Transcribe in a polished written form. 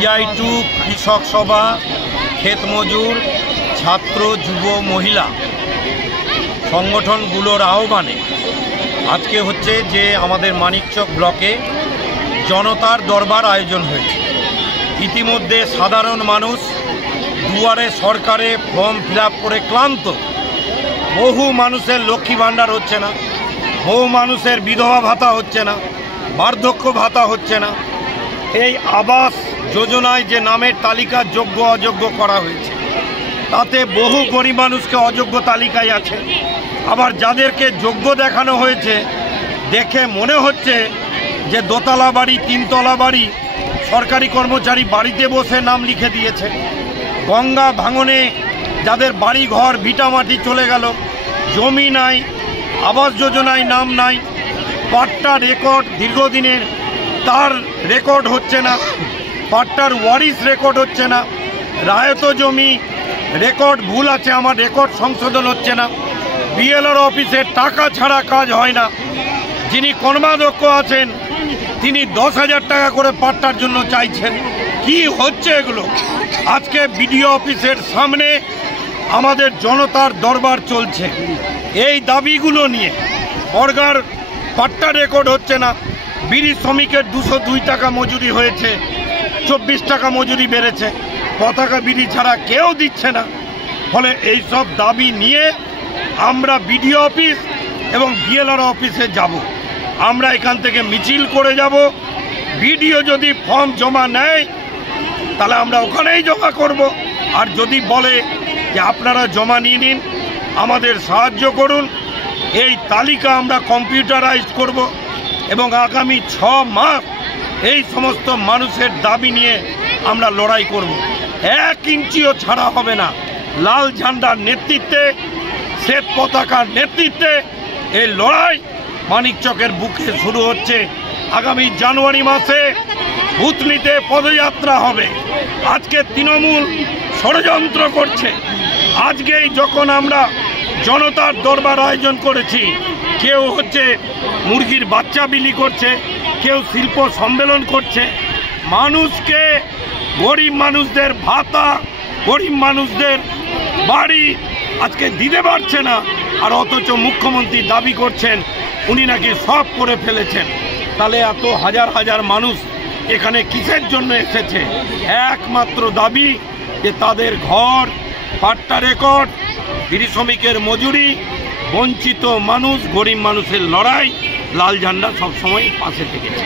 CI2 কৃষক সভা, ক্ষেত মজুর, ছাত্র, যুব, মহিলা সংগঠনগুলোর আহ্বানে আজকে হচ্ছে যে আমাদের মানিকচক ব্লকে জনতার দরবার আয়োজন হয়েছে। ইতিমধ্যে সাধারণ মানুষ দুয়ারে সরকারে ফর্ম ফিল আপ করে ক্লান্ত। বহু মানুষের লক্ষ্মী ভাণ্ডার হচ্ছে না, বহু মানুষের বিধবা ভাতা হচ্ছে না, বার্ধক্য ভাতা হচ্ছে না। এই আবাস যোজনায় যে নামের তালিকা যোগ্য অযোগ্য করা হয়েছে, তাতে বহু গরিব মানুষকে অযোগ্য তালিকায় আছে। আবার যাদেরকে যোগ্য দেখানো হয়েছে দেখে মনে হচ্ছে যে দোতলা বাড়ি, তিনতলা বাড়ি সরকারি কর্মচারী বাড়িতে বসে নাম লিখে দিয়েছে। গঙ্গা ভাঙনে যাদের বাড়ি ঘর ভিটামাটি চলে গেল, জমি নাই, আবাস যোজনায় নাম নাই, পাট্টা রেকর্ড দীর্ঘদিনের তার রেকর্ড হচ্ছে না, পাট্টার ওয়ারিশ রেকর্ড হচ্ছে না, রায়ত জমি রেকর্ড ভুল আছে, আমার রেকর্ড সংশোধন হচ্ছে না, বিএলআর অফিসে টাকা ছাড়া কাজ হয় না, যিনি কর্মাধ্যক্ষ আছেন তিনি 10,000 টাকা করে পাট্টার জন্য চাইছেন। কি হচ্ছে এগুলো? আজকে বিডিও অফিসের সামনে আমাদের জনতার দরবার চলছে এই দাবিগুলো নিয়ে। বর্গার পাট্টা রেকর্ড হচ্ছে না, বিড়ি শ্রমিকের 202 টাকা মজুরি হয়েছে, 24 টাকা মজুরি বেড়েছে, পতাকা বিড়ি ছাড়া কেউ দিচ্ছে না। ফলে এই সব দাবি নিয়ে আমরা বিডিও অফিস এবং বিএলআর অফিসে যাব। আমরা এখান থেকে মিছিল করে যাব। বিডিও যদি ফর্ম জমা নেয় তাহলে আমরা ওখানেই জমা করব। আর যদি বলে যে আপনারা জমা নিয়ে নিন, আমাদের সাহায্য করুন, এই তালিকা আমরা কম্পিউটারাইজ করব এবং আগামী 6 মাস এই সমস্ত মানুষের দাবি নিয়ে আমরা লড়াই করব। 1 ইঞ্চিও ছাড়া হবে না। লাল ঝান্ডার নেতৃত্বে, শ্বেত পতাকার নেতৃত্বে এই লড়াই মানিকচকের বুকে শুরু হচ্ছে। আগামী জানুয়ারি মাসে ভূতনিতে পদযাত্রা হবে। আজকে তৃণমূল ষড়যন্ত্র করছে। আজকেই যখন আমরা জনতার দরবার আয়োজন করেছি, কেউ হচ্ছে মুরগির বাচ্চা বিলি করছে, কেউ শিল্প সম্মেলন করছে। মানুষকে, গরিব মানুষদের ভাতা, গরিব মানুষদের বাড়ি আজকে দিতে পারছে না। আর অথচ মুখ্যমন্ত্রী দাবি করছেন উনি নাকি সব করে ফেলেছেন। তাহলে এত হাজার হাজার মানুষ এখানে কিসের জন্য এসেছে? একমাত্র দাবি যে তাদের ঘর, পাট্টা রেকর্ড, বিড়ি শ্রমিকের মজুরি, বঞ্চিত মানুষ, গরিব মানুষের লড়াই। লাল ঝান্ডা সবসময় পাশে থেকেছে।